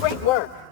Great work.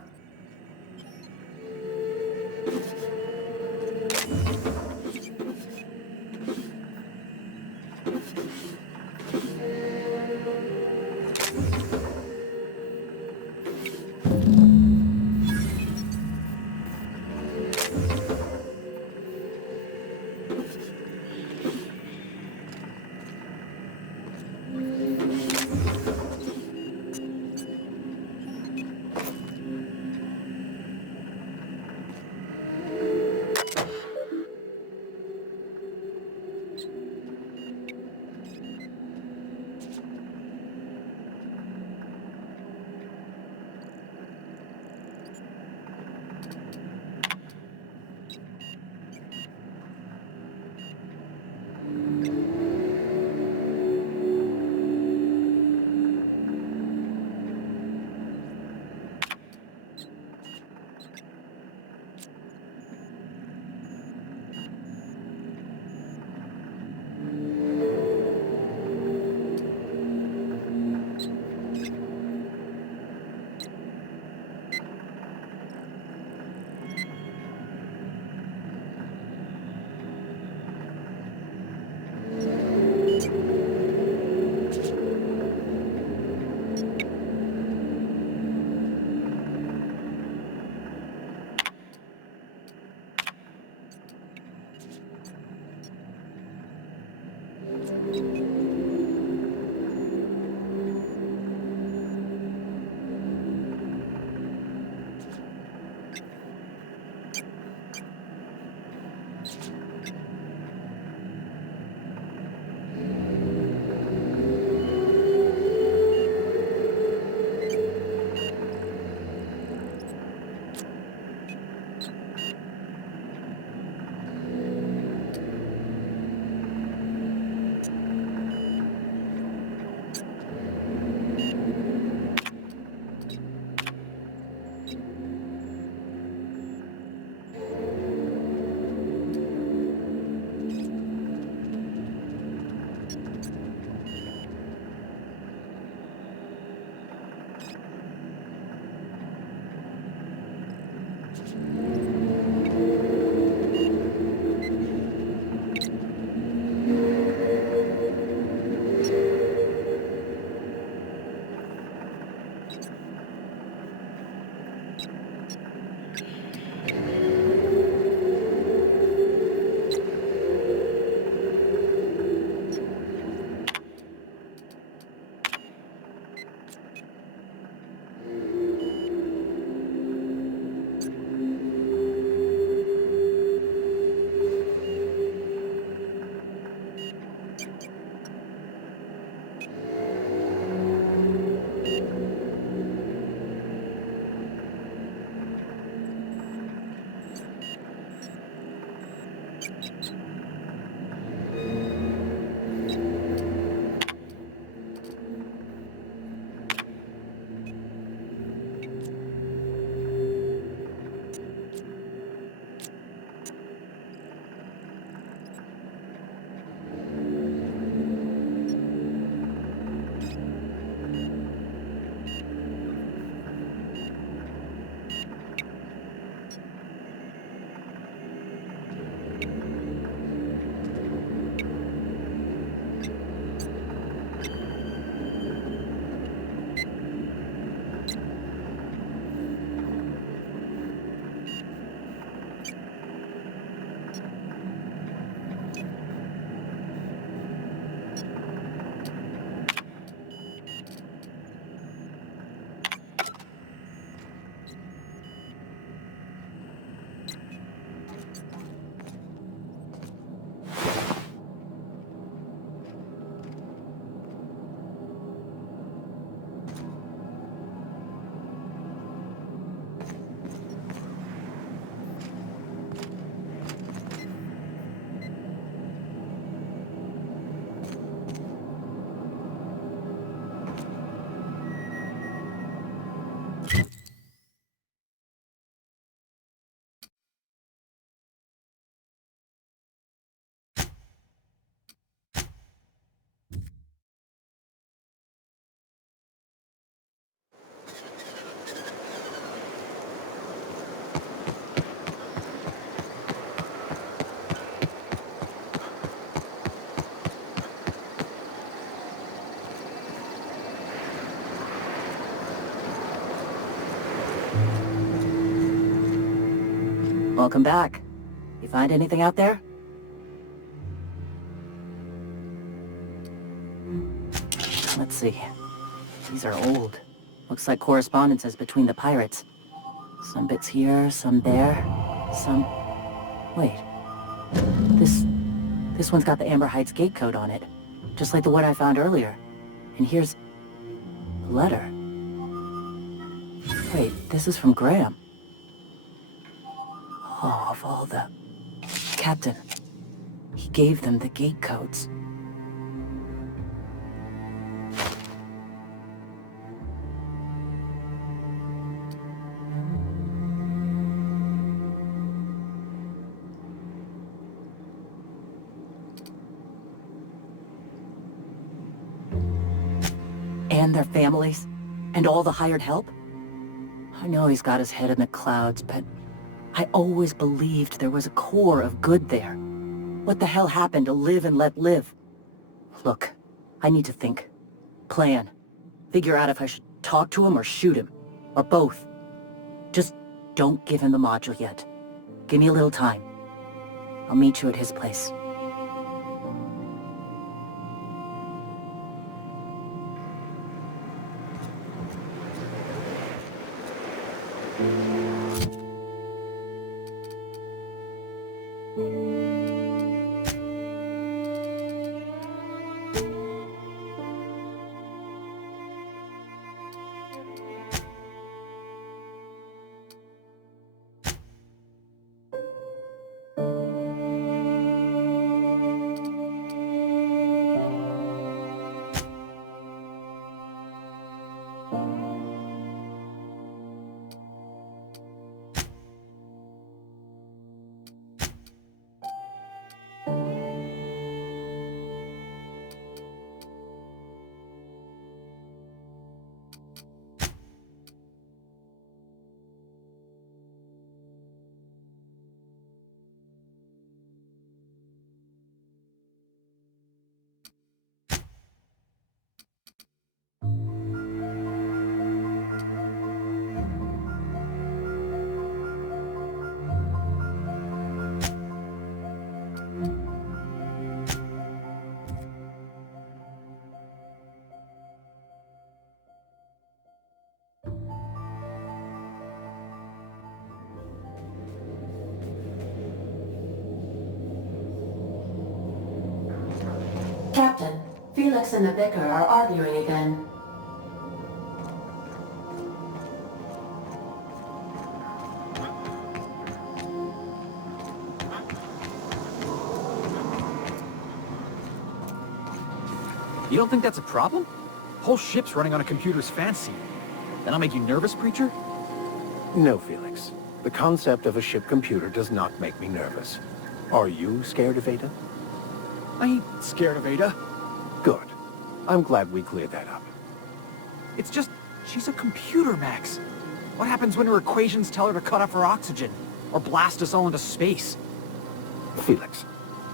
Welcome back. You find anything out there? Let's see. These are old. Looks like correspondences between the pirates. Some bits here, some there, some... Wait. This one's got the Amber Heights gate code on it. Just like the one I found earlier. And here's... a letter. Wait, this is from Graham. Oh, of all the... Captain. He gave them the gate codes. And their families? And all the hired help? I know he's got his head in the clouds, but I always believed there was a core of good there. What the hell happened to live and let live? Look, I need to think. Plan. Figure out if I should talk to him or shoot him. Or both. Just don't give him the module yet. Give me a little time. I'll meet you at his place. Captain, Felix and the Vicar are arguing again. You don't think that's a problem? Whole ship's running on a computer's fancy. That'll make you nervous, Preacher? No, Felix. The concept of a ship computer does not make me nervous. Are you scared of Ada? I ain't scared of Ada. Good. I'm glad we cleared that up. It's just, she's a computer, Max. What happens when her equations tell her to cut off her oxygen? Or blast us all into space? Felix,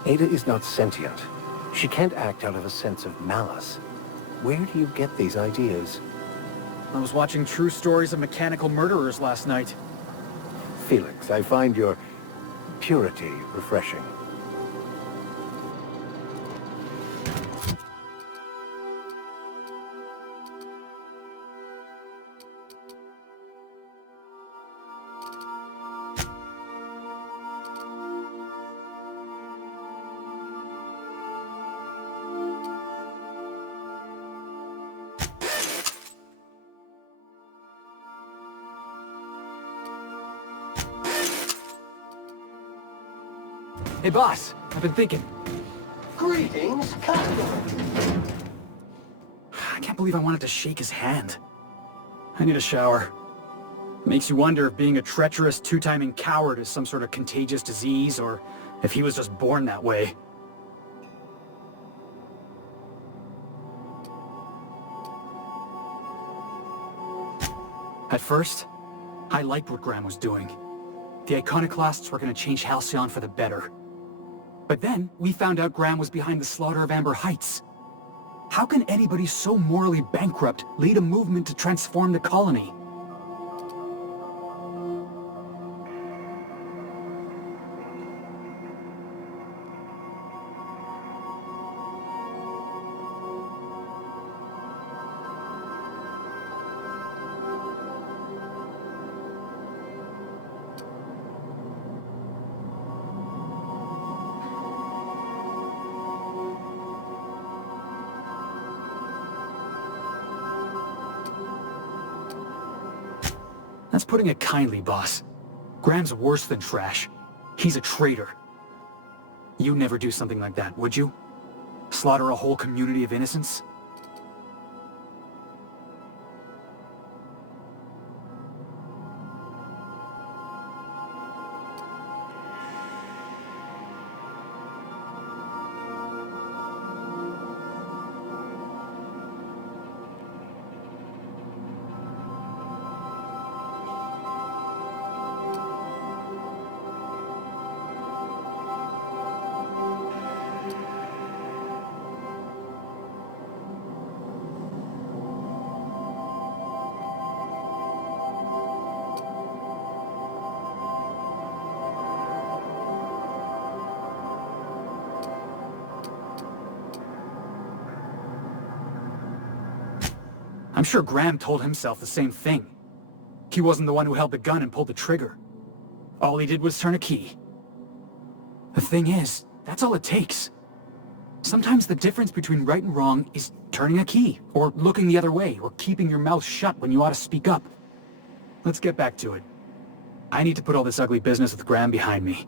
Ada is not sentient. She can't act out of a sense of malice. Where do you get these ideas? I was watching true stories of mechanical murderers last night. Felix, I find your purity refreshing. Hey, boss, I've been thinking. Greetings, Captain. I can't believe I wanted to shake his hand. I need a shower. Makes you wonder if being a treacherous, two-timing coward is some sort of contagious disease, or if he was just born that way. At first, I liked what Graham was doing. The iconoclasts were going to change Halcyon for the better. But then, we found out Graham was behind the slaughter of Amber Heights. How can anybody so morally bankrupt lead a movement to transform the colony? That's putting it kindly, boss. Graham's worse than trash. He's a traitor. You'd never do something like that, would you? Slaughter a whole community of innocents? I'm sure Graham told himself the same thing. He wasn't the one who held the gun and pulled the trigger. All he did was turn a key. The thing is, that's all it takes. Sometimes the difference between right and wrong is turning a key, or looking the other way, or keeping your mouth shut when you ought to speak up. Let's get back to it. I need to put all this ugly business with Graham behind me.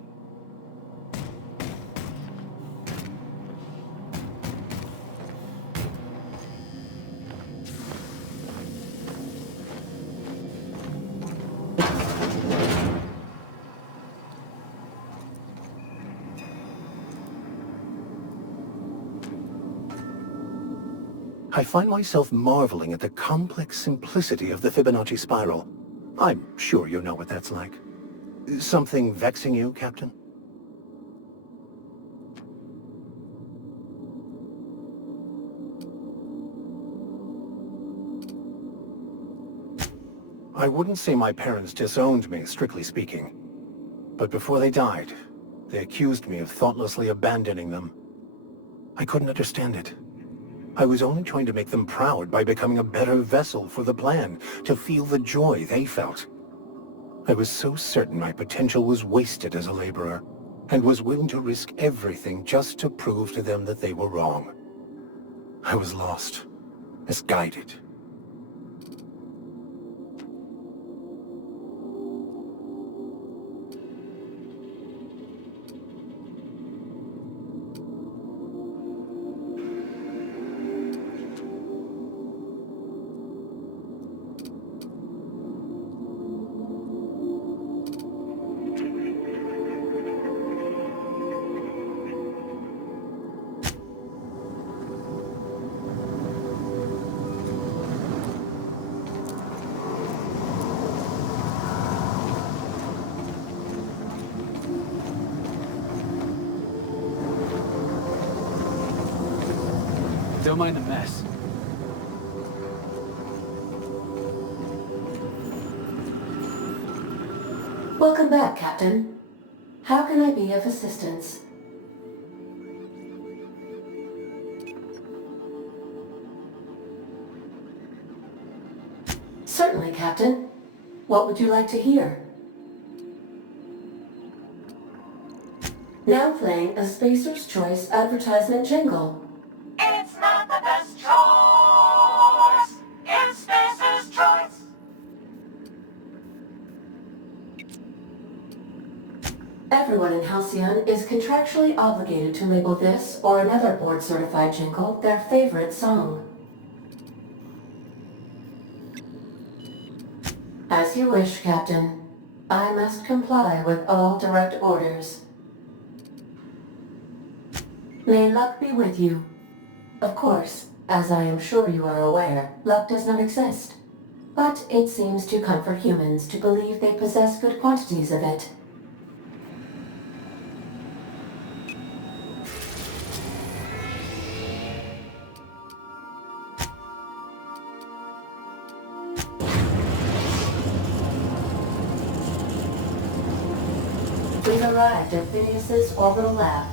I find myself marveling at the complex simplicity of the Fibonacci spiral. I'm sure you know what that's like. Something vexing you, Captain? I wouldn't say my parents disowned me, strictly speaking. But before they died, they accused me of thoughtlessly abandoning them. I couldn't understand it. I was only trying to make them proud by becoming a better vessel for the plan, to feel the joy they felt. I was so certain my potential was wasted as a laborer, and was willing to risk everything just to prove to them that they were wrong. I was lost, misguided. Don't mind the mess. Welcome back, Captain. How can I be of assistance? Certainly, Captain. What would you like to hear? Now playing a Spacer's Choice advertisement jingle. It's not the best choice. It's Spacer's choice. Everyone in Halcyon is contractually obligated to label this or another board-certified jingle their favorite song. As you wish, Captain. I must comply with all direct orders. May luck be with you. Of course, as I am sure you are aware, luck does not exist. But it seems to comfort humans to believe they possess good quantities of it. We've arrived at Phineas's orbital lab.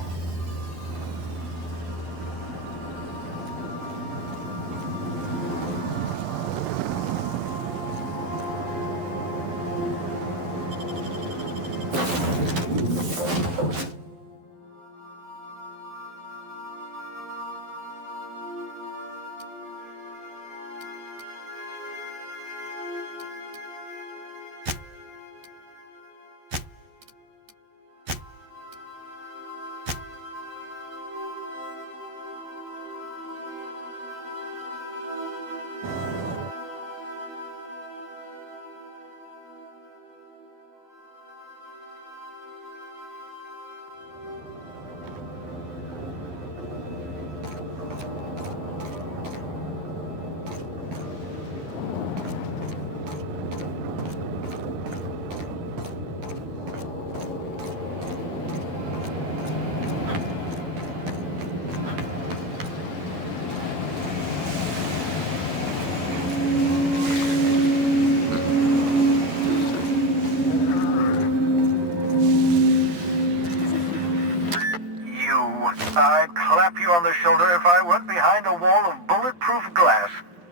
I'd clap you on the shoulder if I went behind a wall of bulletproof glass.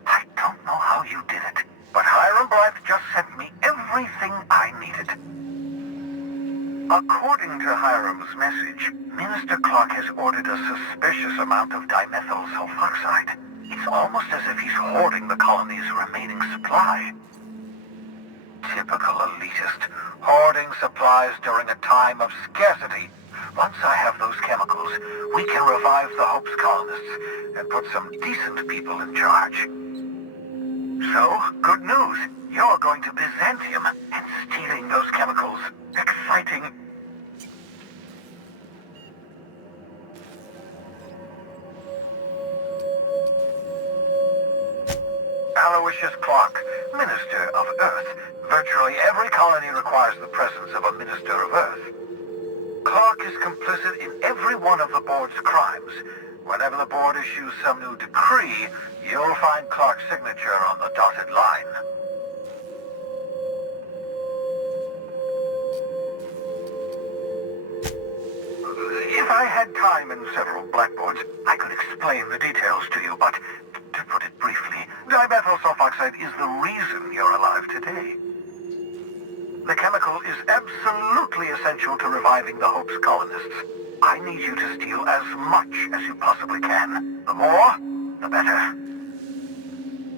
I don't know how you did it, but Hiram Blythe just sent me everything I needed. According to Hiram's message, Minister Clark has ordered a suspicious amount of dimethyl sulfoxide. It's almost as if he's hoarding the colony's remaining supply. Typical elitist, hoarding supplies during a time of scarcity. Once I have those chemicals, we can revive the Hope's colonists and put some decent people in charge. So, good news. You're going to Byzantium and stealing those chemicals. Exciting. Aloysius Clark, Minister of Earth. Virtually every colony requires the presence of a Minister of Earth. Clark is complicit in every one of the board's crimes. Whenever the board issues some new decree, you'll find Clark's signature on the dotted line. If I had time and several blackboards, I could explain the details to you, but to put it briefly, dimethyl sulfoxide is the reason you're alive today. The chemical is absolutely essential to reviving the Hope's colonists. I need you to steal as much as you possibly can. The more, the better.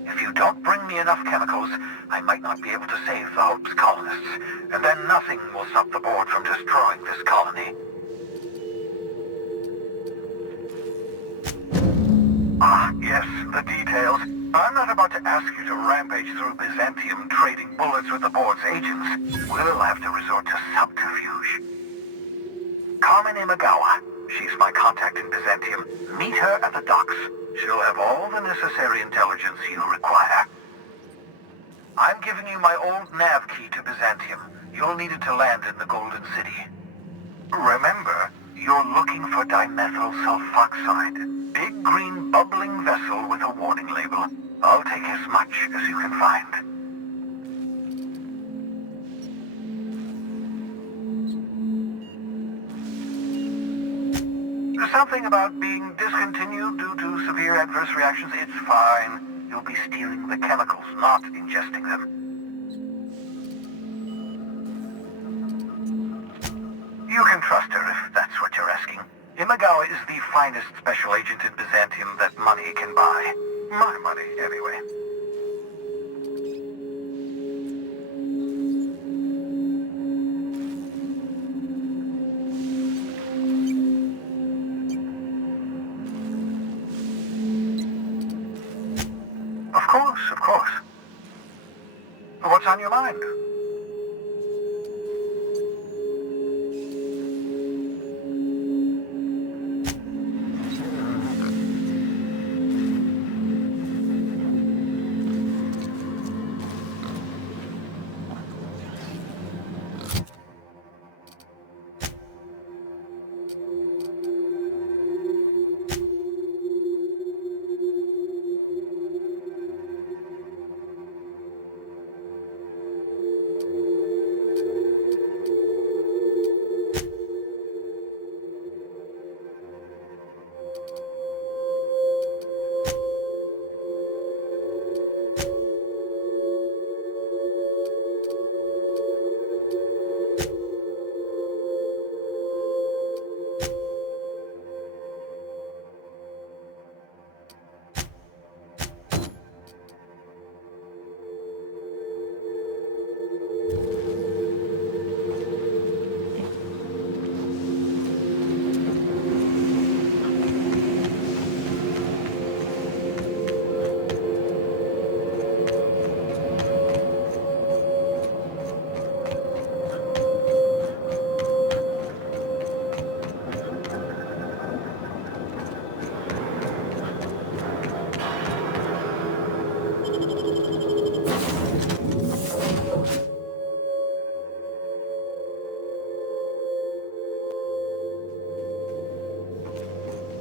If you don't bring me enough chemicals, I might not be able to save the Hope's colonists, and then nothing will stop the board from destroying this colony. Ah, yes, the details. I'm not about to ask you to rampage through Byzantium trading bullets with the board's agents. We'll have to resort to subterfuge. Carmen Imagawa. She's my contact in Byzantium. Meet her at the docks. She'll have all the necessary intelligence you require. I'm giving you my old nav key to Byzantium. You'll need it to land in the Golden City. Remember, you're looking for dimethyl sulfoxide. Big green bubbling vessel with a warning label. I'll take as much as you can find. Something about being discontinued due to severe adverse reactions. It's fine. You'll be stealing the chemicals, not ingesting them. You can trust her if that's what you're asking. Imagawa is the finest special agent in Byzantium that money can buy. My money, anyway. Of course. What's on your mind?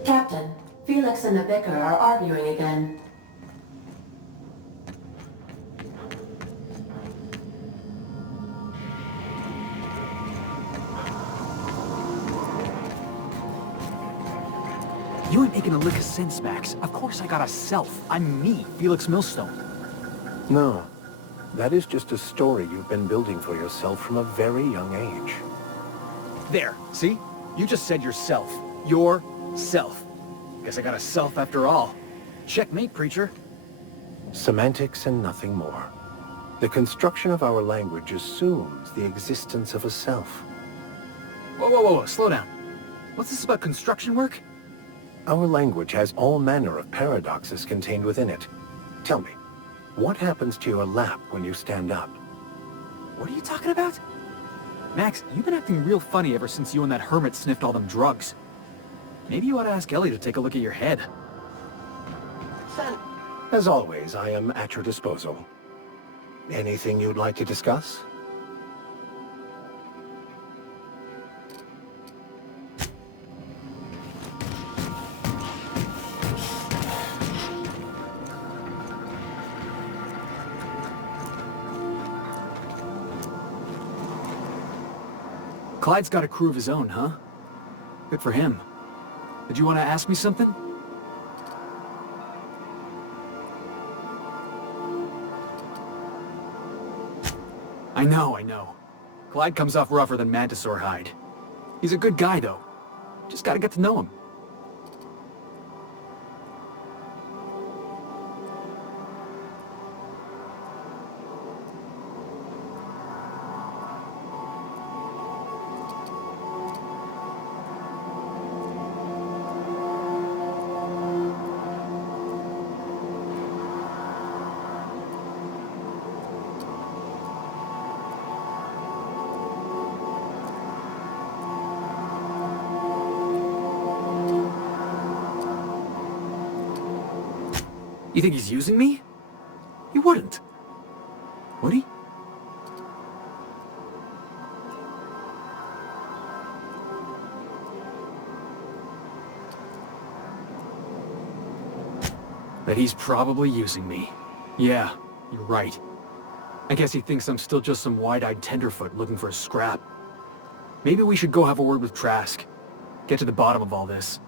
Captain, Felix and the Vicar are arguing again. You ain't making a lick of sense, Max. Of course I got a self. I'm me, Felix Millstone. No. That is just a story you've been building for yourself from a very young age. There, see? You just said yourself. Your self. Guess I got a self after all. Checkmate, preacher. Semantics and nothing more. The construction of our language assumes the existence of a self. Whoa, whoa, whoa, whoa, slow down. What's this about construction work? Our language has all manner of paradoxes contained within it. Tell me, what happens to your lap when you stand up? What are you talking about? Max, you've been acting real funny ever since you and that hermit sniffed all them drugs. Maybe you ought to ask Ellie to take a look at your head. As always, I am at your disposal. Anything you'd like to discuss? Clyde's got a crew of his own, huh? Good for him. Did you want to ask me something? I know. Clyde comes off rougher than Mantisaur hide. He's a good guy, though. Just gotta get to know him. You think he's using me? He wouldn't. Would he? But he's probably using me. Yeah, you're right. I guess he thinks I'm still just some wide-eyed tenderfoot looking for a scrap. Maybe we should go have a word with Trask. Get to the bottom of all this.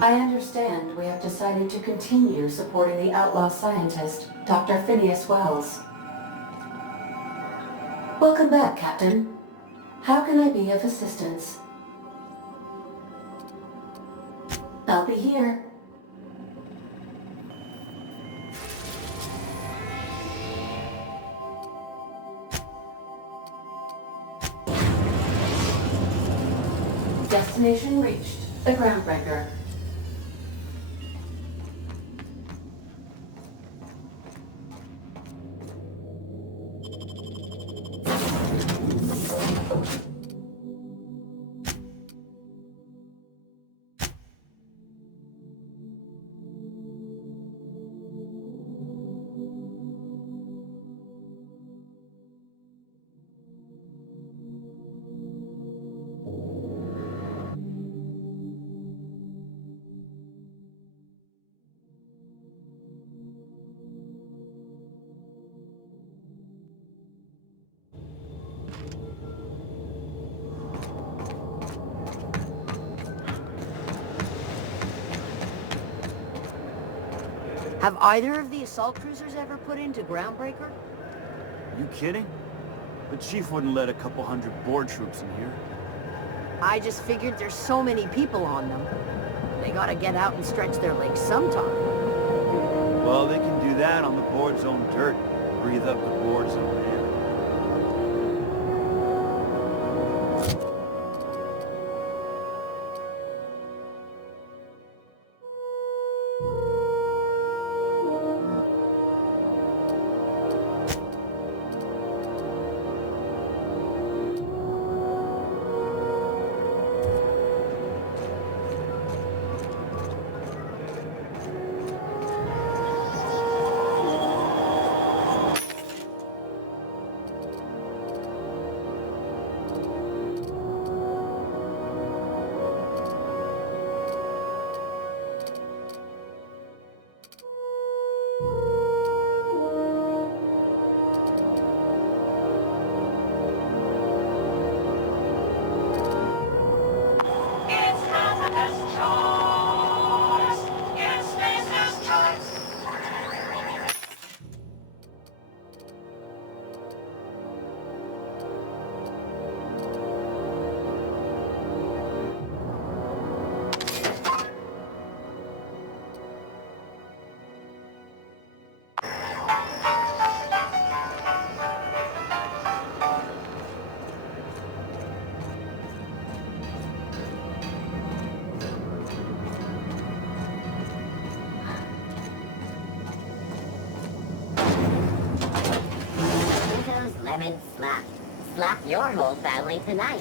I understand we have decided to continue supporting the outlaw scientist, Dr. Phineas Wells. Welcome back, Captain. How can I be of assistance? I'll be here. Destination reached. The groundbreaker. Have either of the assault cruisers ever put into Groundbreaker? You kidding? The chief wouldn't let a couple hundred board troops in here. I just figured there's so many people on them. They gotta get out and stretch their legs sometime. Well, they can do that on the board's own dirt. Breathe up the board's own air. lemon slap. Slap your whole family tonight.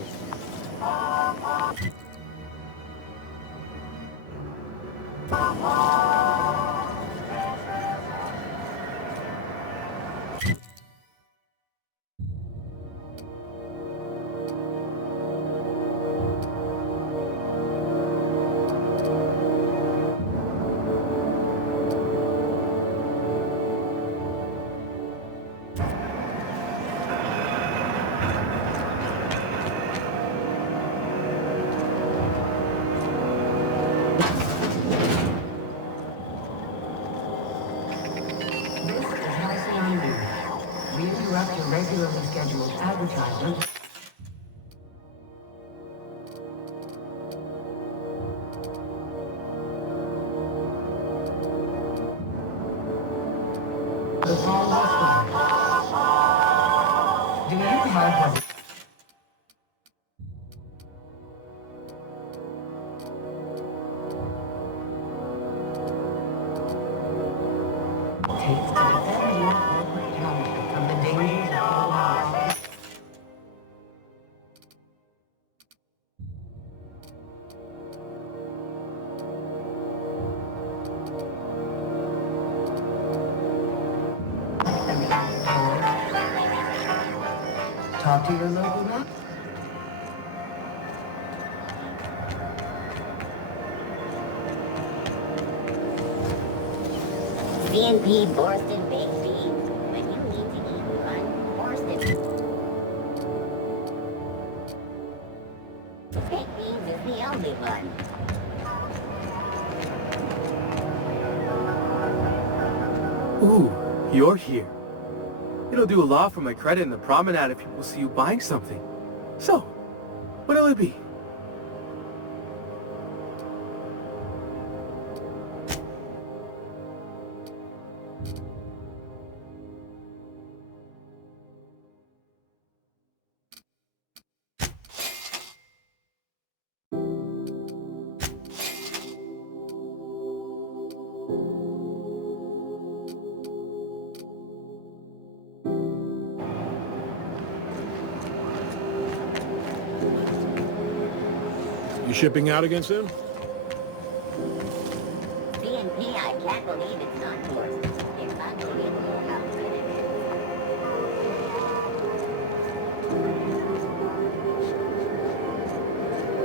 Regularly scheduled advertisement. The call will start. Do you have one? Takes to defend your corporate township from the dangers of colonies. Talk to your local map. C&P Borston Baked Beans. When you need to eat fun, Borston. Baked beans is the only one. Ooh, you're here. It'll do a lot for my credit in the promenade if people see you buying something. So, what'll it be? You shipping out again soon? C&P, I can't believe it's not Borston. It's unbelievable how good it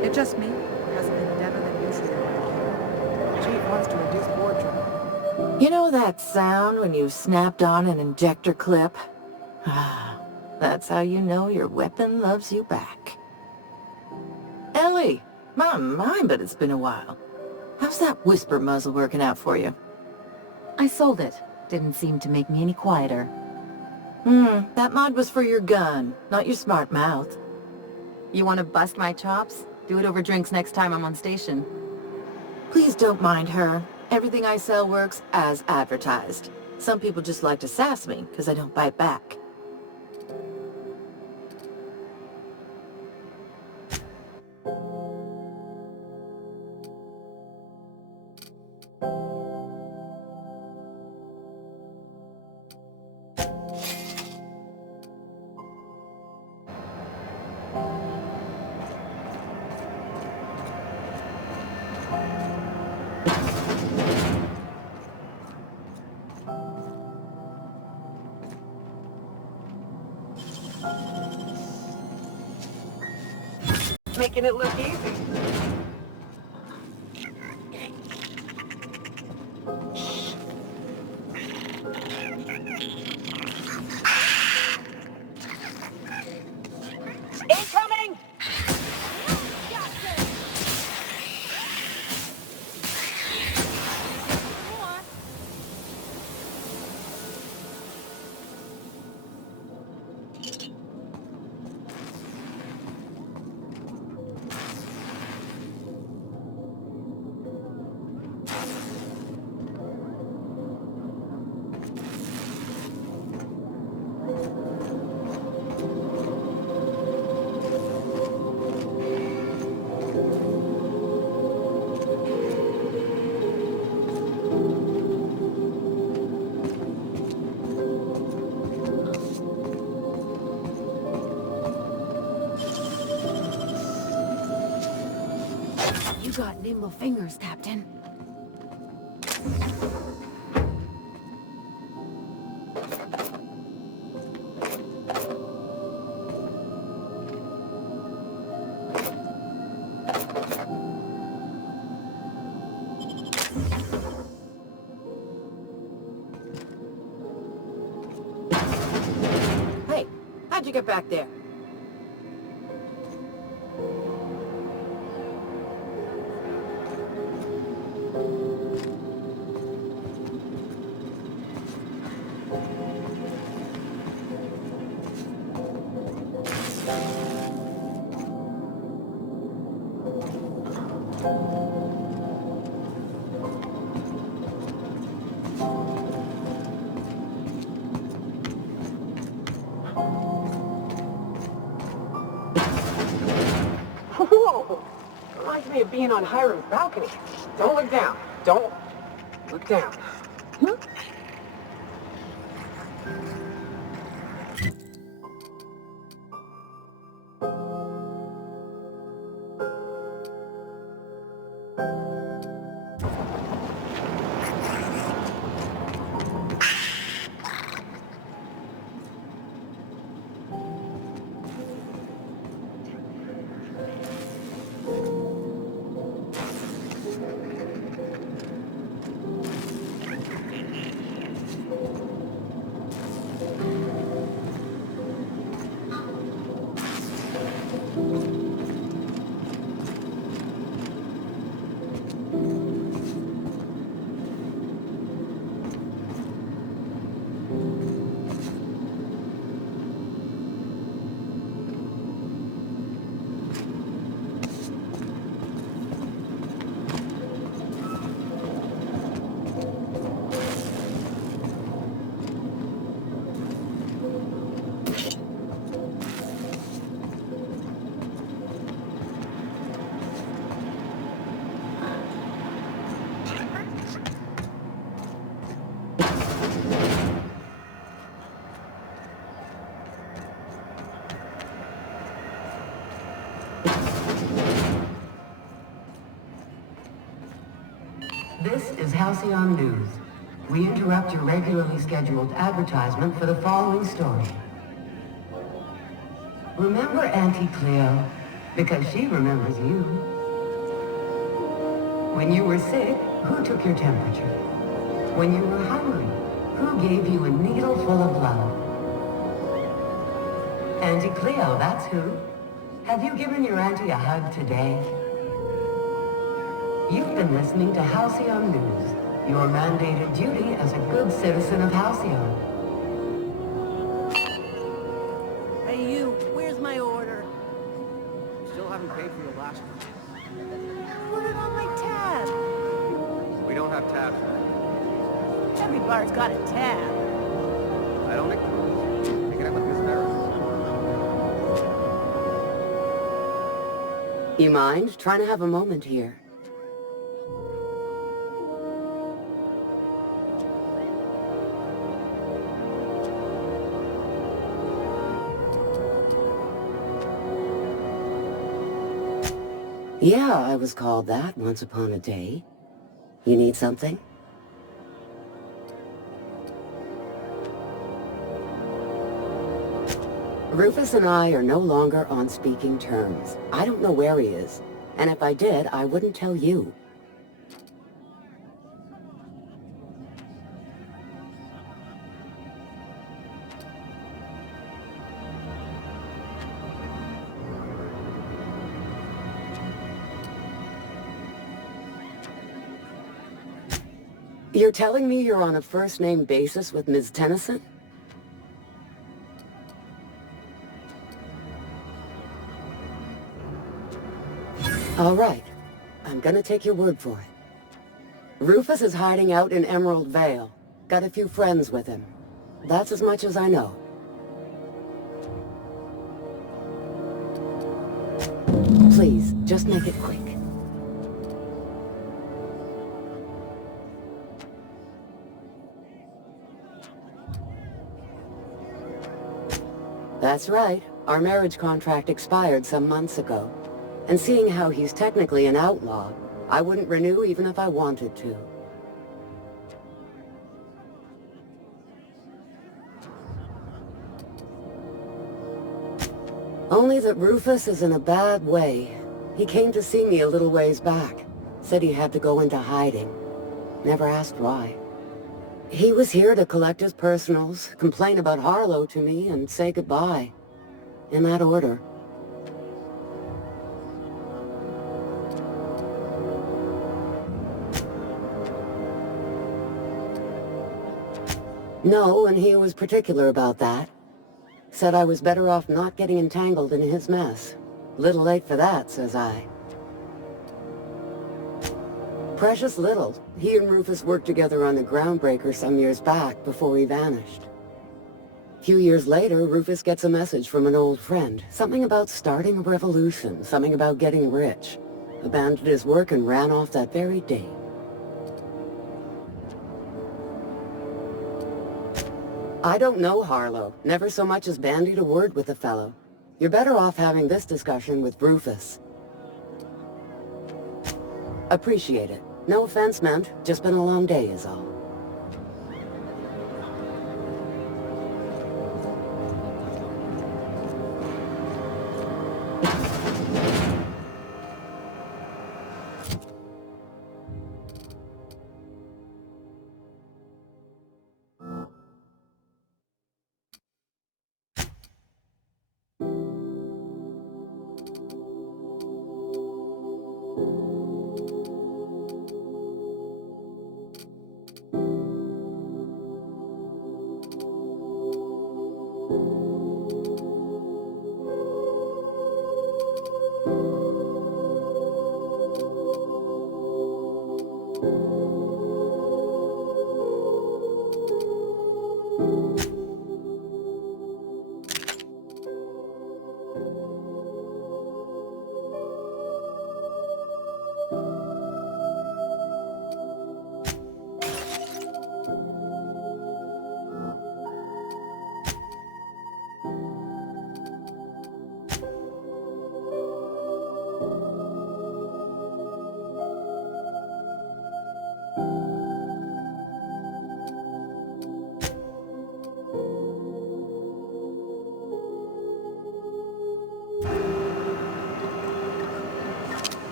is. It's just me. Hasn't been deader than usual around here. Chief wants to reduce board trouble. You know that sound when you've snapped on an injector clip? That's how you know your weapon loves you back. Ellie, my mind, but it's been a while. How's that whisper muzzle working out for you? I sold it. Didn't seem to make me any quieter. That mod was for your gun, not your smart mouth. You want to bust my chops? Do it over drinks next time I'm on station. Please don't mind her. Everything I sell works as advertised. Some people just like to sass me, because I don't bite back. Making it look easy. Incoming! You got nimble fingers, Captain. Hey, how'd you get back there? Whoa! Reminds me of being on Hiram's balcony. Don't look down. Don't look down. This is Halcyon News. We interrupt your regularly scheduled advertisement for the following story. Remember Auntie Cleo? Because she remembers you. When you were sick, who took your temperature? When you were hungry, who gave you a needle full of love? Auntie Cleo, that's who. Have you given your auntie a hug today? You've been listening to Halcyon News, your mandated duty as a good citizen of Halcyon. Hey you, where's my order? Still haven't paid for your last one. Put it on my tab. We don't have tabs. Every bar's got a tab. I don't think so. Pick it up with Miss Barrett. You mind? Trying to have a moment here. Yeah, I was called that once upon a day. You need something? Rufus and I are no longer on speaking terms. I don't know where he is, and if I did, I wouldn't tell you. You're telling me you're on a first-name basis with Ms. Tennyson? All right. I'm gonna take your word for it. Rufus is hiding out in Emerald Vale. Got a few friends with him. That's as much as I know. Please, just make it quick. That's right. Our marriage contract expired some months ago. And seeing how he's technically an outlaw, I wouldn't renew even if I wanted to. Only that Rufus is in a bad way. He came to see me a little ways back. Said he had to go into hiding. Never asked why. He was here to collect his personals, complain about Harlow to me, and say goodbye. In that order. No, and he was particular about that. Said I was better off not getting entangled in his mess. Little late for that, says I. Precious little. He and Rufus worked together on the Groundbreaker some years back before he vanished. A few years later, Rufus gets a message from an old friend. Something about starting a revolution, something about getting rich. Abandoned his work and ran off that very day. I don't know Harlow. Never so much as bandied a word with the fellow. You're better off having this discussion with Rufus. Appreciate it. No offense meant. Just been a long day is all.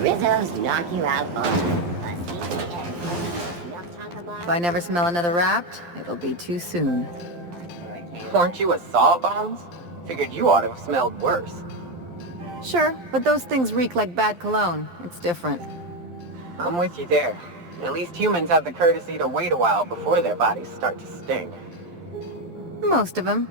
Rizzo's knock you out on If I never smell another Wrapped, it'll be too soon. Weren't you a Sawbones? Figured you ought to have smelled worse. Sure, but those things reek like bad cologne. It's different. I'm with you there. At least humans have the courtesy to wait a while before their bodies start to stink. Most of them.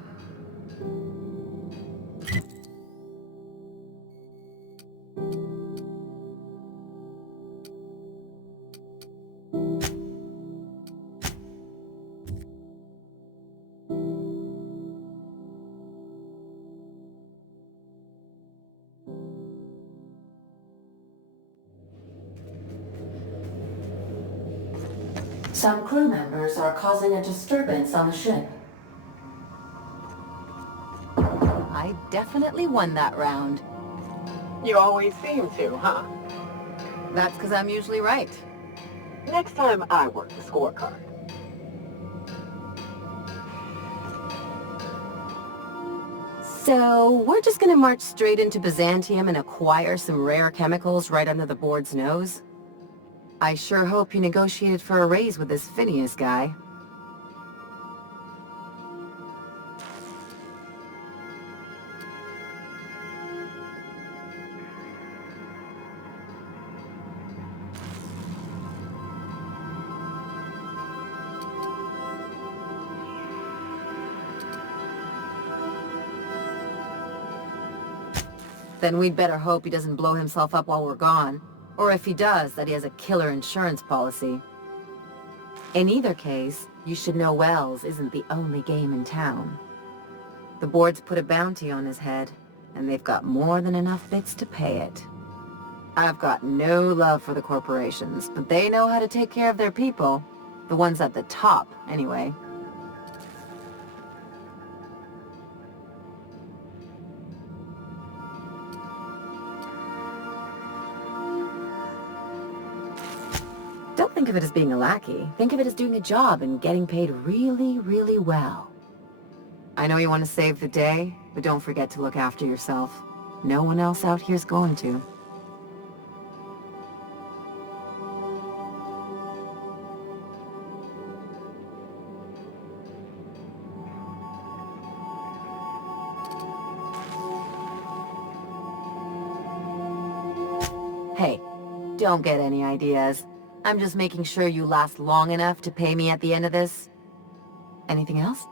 Some crew members are causing a disturbance on the ship. I definitely won that round. You always seem to, huh? That's because I'm usually right. Next time I work the scorecard. So, we're just gonna march straight into Byzantium and acquire some rare chemicals right under the board's nose? I sure hope you negotiated for a raise with this Phineas guy. Then we'd better hope he doesn't blow himself up while we're gone. Or if he does, that he has a killer insurance policy. In either case, you should know Wells isn't the only game in town. The board's put a bounty on his head, and they've got more than enough bits to pay it. I've got no love for the corporations, but they know how to take care of their people. The ones at the top, anyway. Don't think of it as being a lackey. Think of it as doing a job and getting paid really, really well. I know you want to save the day, but don't forget to look after yourself. No one else out here's going to. Hey, don't get any ideas. I'm just making sure you last long enough to pay me at the end of this. Anything else?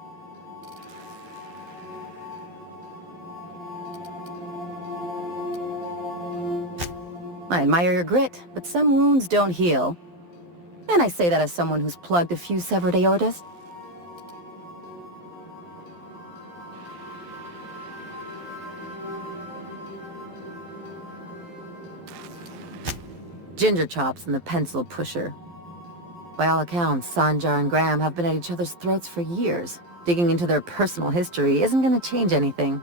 I admire your grit, but some wounds don't heal. And I say that as someone who's plugged a few severed aortas. Ginger Chops and the pencil pusher. By all accounts, Sanjar and Graham have been at each other's throats for years. Digging into their personal history isn't going to change anything.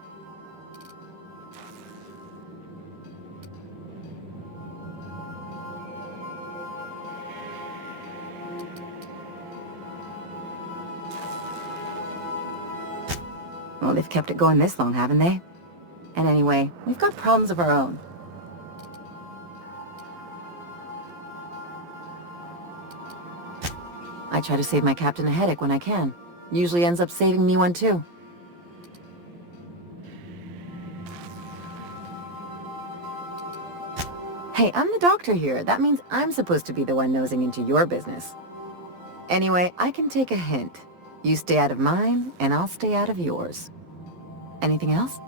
Well, they've kept it going this long, haven't they? And anyway, we've got problems of our own. I try to save my captain a headache when I can. Usually ends up saving me one too. Hey, I'm the doctor here. That means I'm supposed to be the one nosing into your business. Anyway, I can take a hint. You stay out of mine, and I'll stay out of yours. Anything else?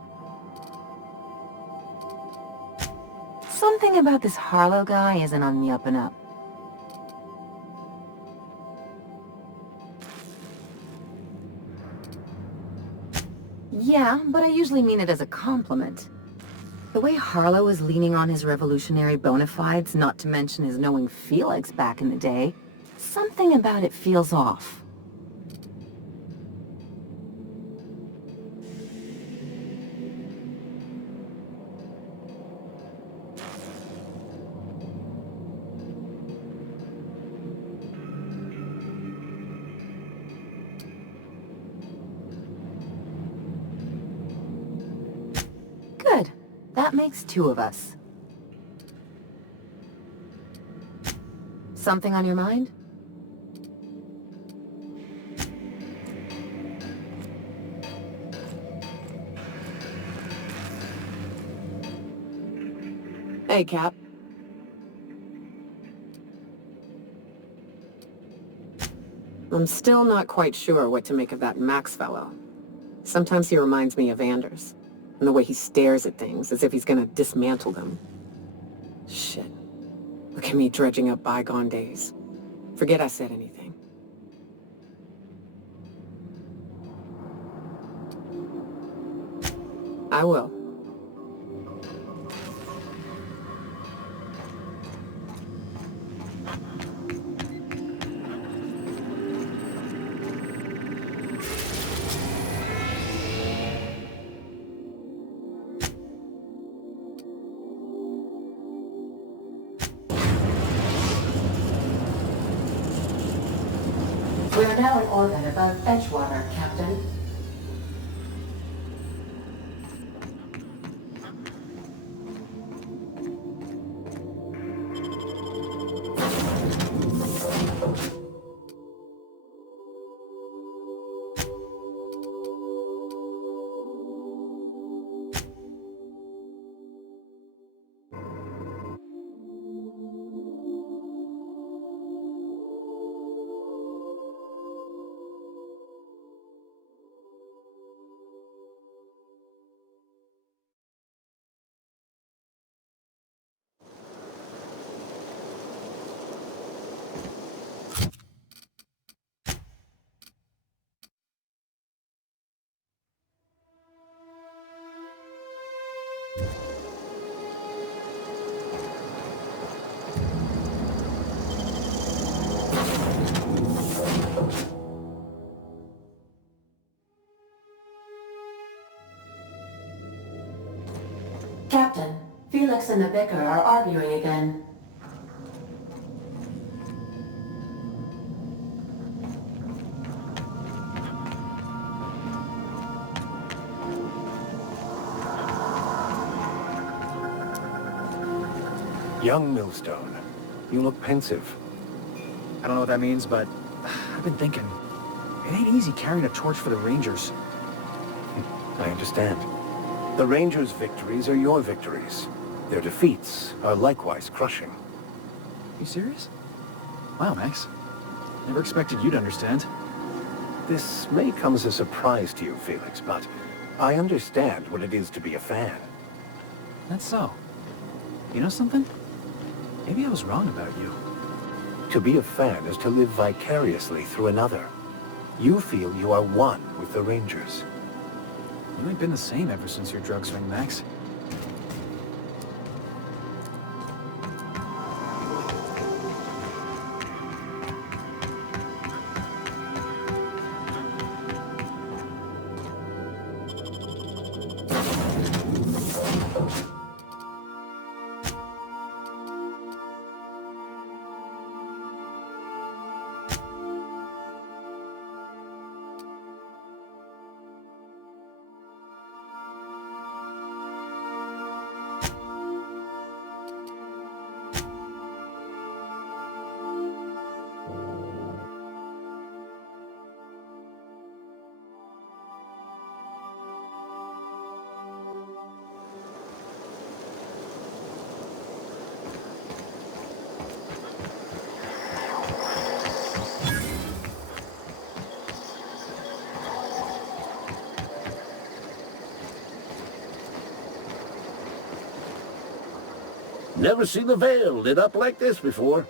Something about this Harlow guy isn't on the up and up. Yeah, but I usually mean it as a compliment. The way Harlow is leaning on his revolutionary bona fides, not to mention his knowing Felix back in the day, something about it feels off. Good. That makes two of us. Something on your mind? Hey, Cap. I'm still not quite sure what to make of that Max fellow. Sometimes he reminds me of Anders, and the way he stares at things as if he's gonna dismantle them. Shit. Look at me dredging up bygone days. Forget I said anything. I will. We are now in orbit above Edgewater, Captain. Felix and the vicar are arguing again. Young Millstone, you look pensive. I don't know what that means, but I've been thinking. It ain't easy carrying a torch for the Rangers. I understand. The Rangers' victories are your victories. Their defeats are likewise crushing. You serious? Wow, Max. Never expected you to understand. This may come as a surprise to you, Felix, but I understand what it is to be a fan. That's so. You know something? Maybe I was wrong about you. To be a fan is to live vicariously through another. You feel you are one with the Rangers. You ain't been the same ever since your drug swing, Max. Never seen the Vale lit up like this before.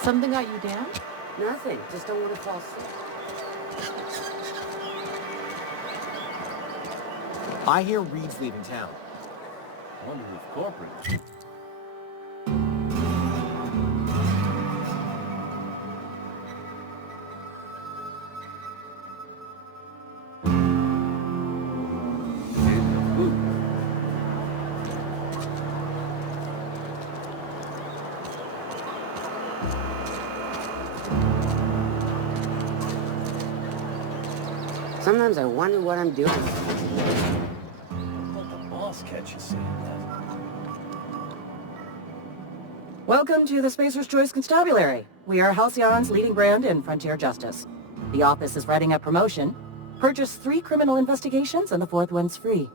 Something got you down? Nothing. Just don't want to fall asleep. I hear Reed's leaving town. I wonder if corporate. Sometimes I wonder what I'm doing. Let the boss catch you saying that. Welcome to the Spacer's Choice Constabulary. We are Halcyon's leading brand in frontier justice. The office is writing a promotion. Purchase 3 criminal investigations and the 4th one's free.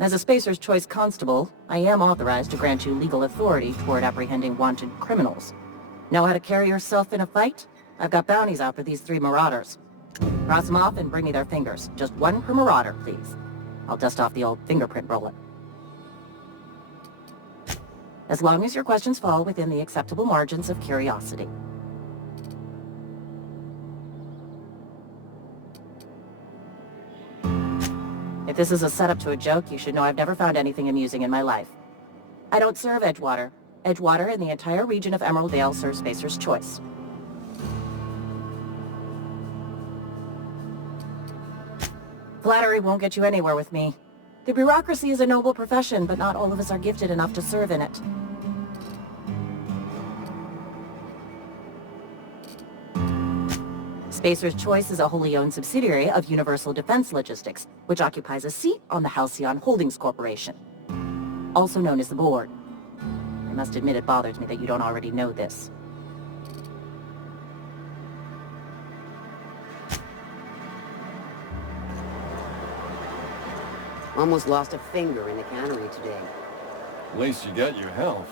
As a Spacer's Choice Constable, I am authorized to grant you legal authority toward apprehending wanted criminals. Know how to carry yourself in a fight? I've got bounties out for these 3 marauders. Cross them off and bring me their fingers. Just 1 per marauder, please. I'll dust off the old fingerprint roller. As long as your questions fall within the acceptable margins of curiosity. If this is a setup to a joke, you should know I've never found anything amusing in my life. I don't serve Edgewater. Edgewater and the entire region of Emerald Dale serve Spacer's Choice. Flattery won't get you anywhere with me. The bureaucracy is a noble profession, but not all of us are gifted enough to serve in it. Spacer's Choice is a wholly owned subsidiary of Universal Defense Logistics, which occupies a seat on the Halcyon Holdings Corporation, also known as the Board. I must admit it bothers me that you don't already know this. Almost lost a finger in the cannery today. At least you got your health.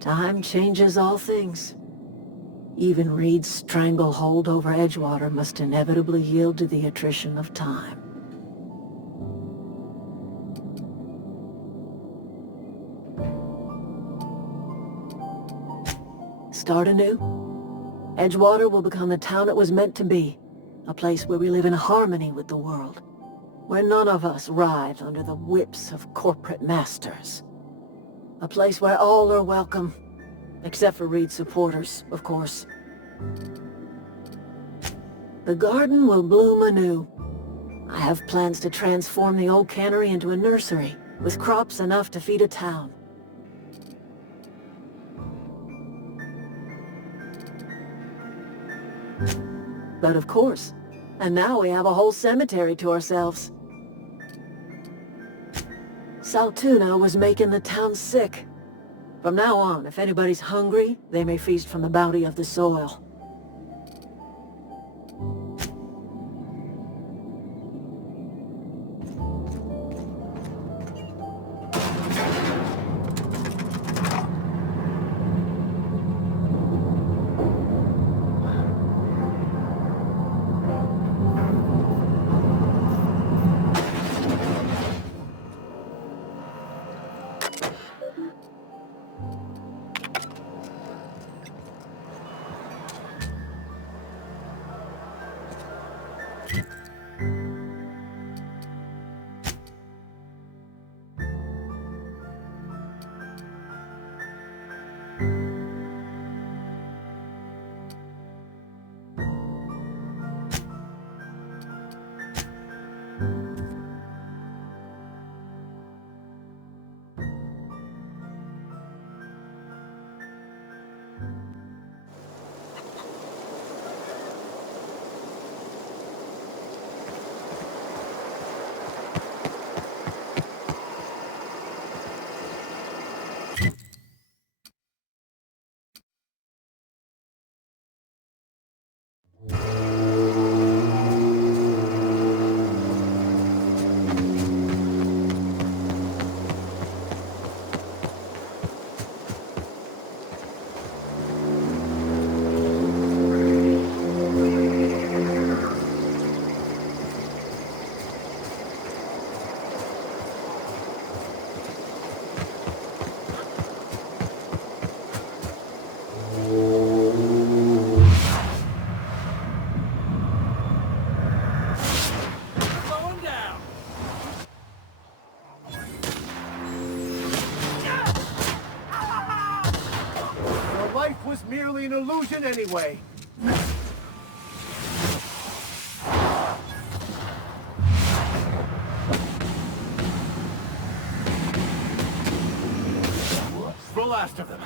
Time changes all things. Even Reed's stranglehold over Edgewater must inevitably yield to the attrition of time. Start anew. Edgewater will become the town it was meant to be. A place where we live in harmony with the world. Where none of us writhe under the whips of corporate masters. A place where all are welcome. Except for Reed's supporters, of course. The garden will bloom anew. I have plans to transform the old cannery into a nursery, with crops enough to feed a town. But of course, and now we have a whole cemetery to ourselves. Saltuna was making the town sick. From now on, if anybody's hungry, they may feast from the bounty of the soil. Was merely an illusion anyway. The last of them.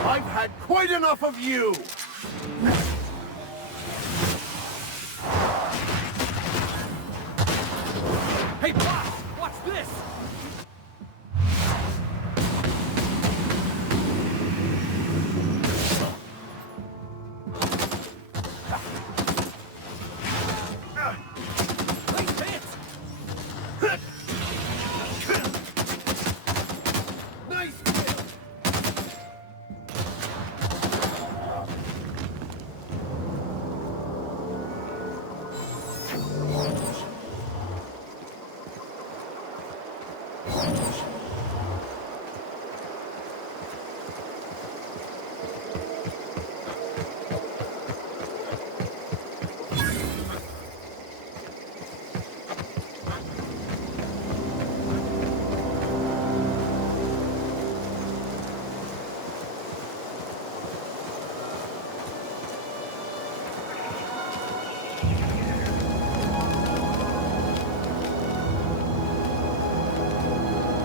I've had quite enough of you! Hey, boss! What's this?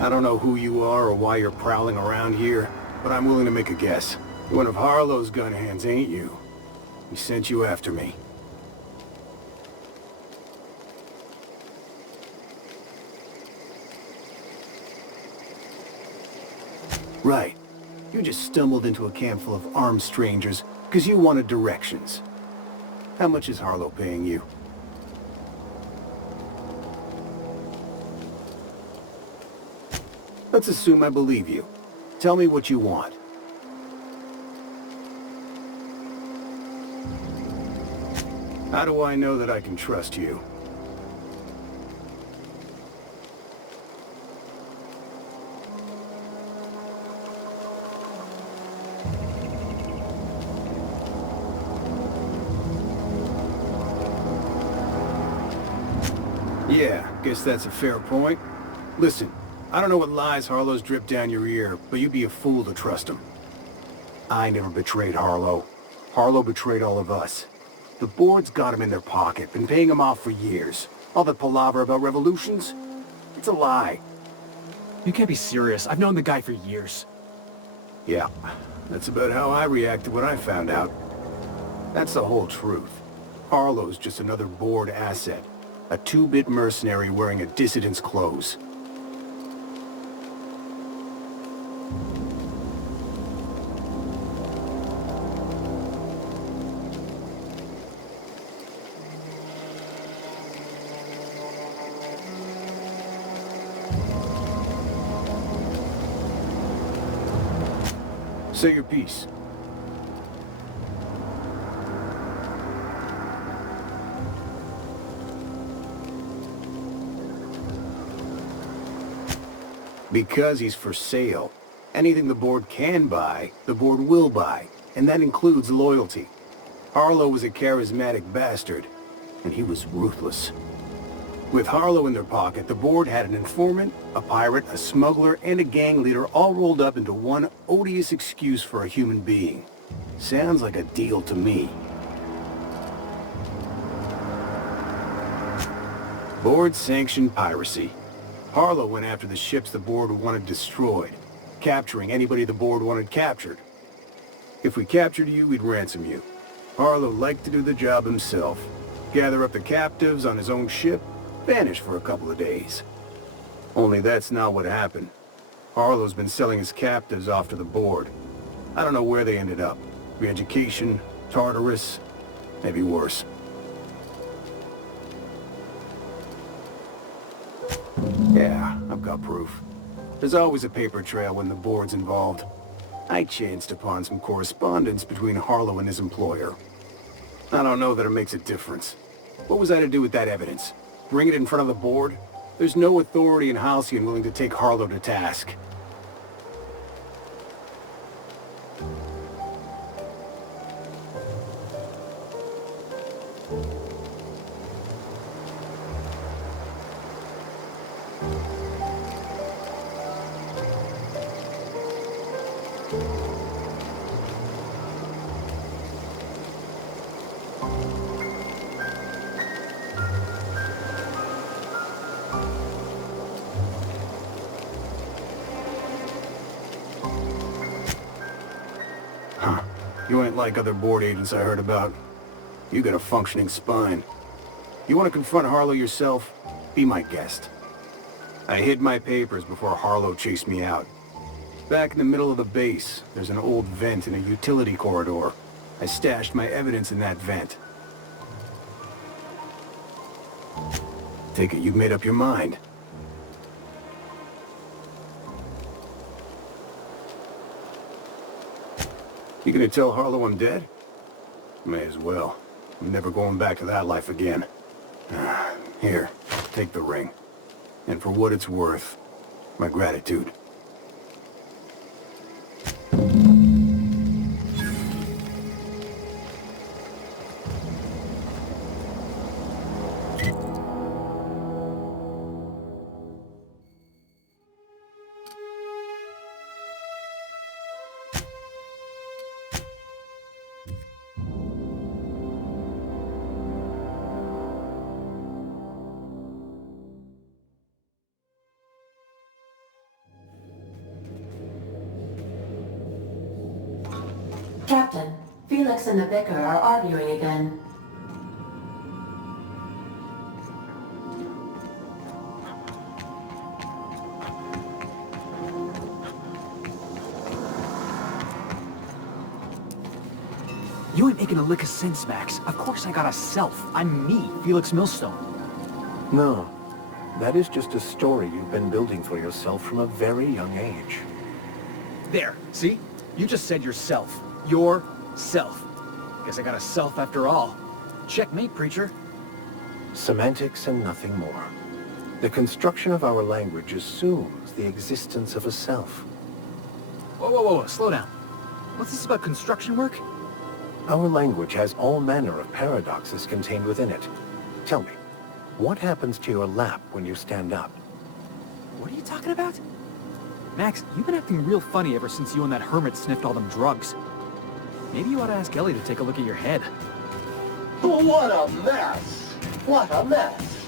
I don't know who you are or why you're prowling around here, but I'm willing to make a guess. You're one of Harlow's gun hands, ain't you? He sent you after me. Right. You just stumbled into a camp full of armed strangers because you wanted directions. How much is Harlow paying you? Let's assume I believe you. Tell me what you want. How do I know that I can trust you? Yeah, guess that's a fair point. Listen, I don't know what lies Harlow's dripped down your ear, but you'd be a fool to trust him. I never betrayed Harlow. Harlow betrayed all of us. The board's got him in their pocket, been paying him off for years. All that palaver about revolutions? It's a lie. You can't be serious. I've known the guy for years. Yeah, that's about how I reacted when I found out. That's the whole truth. Harlow's just another board asset. A two-bit mercenary wearing a dissident's clothes. Say your piece. Because he's for sale. Anything the board can buy, the board will buy, and that includes loyalty. Harlow was a charismatic bastard. and he was ruthless. With Harlow in their pocket, the board had an informant, a pirate, a smuggler, and a gang leader all rolled up into one odious excuse for a human being. Sounds like a deal to me. Board-sanctioned piracy. Harlow went after the ships the board wanted destroyed, capturing anybody the board wanted captured. If we captured you, we'd ransom you. Harlow liked to do the job himself. Gather up the captives on his own ship, vanish for a couple of days. Only that's not what happened. Harlow's been selling his captives off to the board. I don't know where they ended up. Re-education, Tartarus, maybe worse. Yeah, I've got proof. There's always a paper trail when the board's involved. I chanced upon some correspondence between Harlow and his employer. I don't know that it makes a difference. What was I to do with that evidence? Bring it in front of the board? There's no authority in Halcyon willing to take Harlow to task. You ain't like other board agents I heard about. You got a functioning spine. You want to confront Harlow yourself? Be my guest. I hid my papers before Harlow chased me out. Back in the middle of the base, there's an old vent in a utility corridor. I stashed my evidence in that vent. Take it you've made up your mind. You gonna tell Harlow I'm dead? May as well. I'm never going back to that life again. Here, take the ring. And for what it's worth, my gratitude. Captain, Felix and the Vicar are arguing again. You ain't making a lick of sense, Max. Of course I got a self. I'm me, Felix Millstone. No. That is just a story you've been building for yourself from a very young age. There, see? You just said yourself. Yourself. Guess I got a self after all. Checkmate, preacher. Semantics and nothing more. The construction of our language assumes the existence of a self. Whoa, whoa, whoa, slow down. What's this about construction work? Our language has all manner of paradoxes contained within it. Tell me, what happens to your lap when you stand up? What are you talking about? Max, you've been acting real funny ever since you and that hermit sniffed all them drugs. Maybe you ought to ask Ellie to take a look at your head. What a mess! What a mess!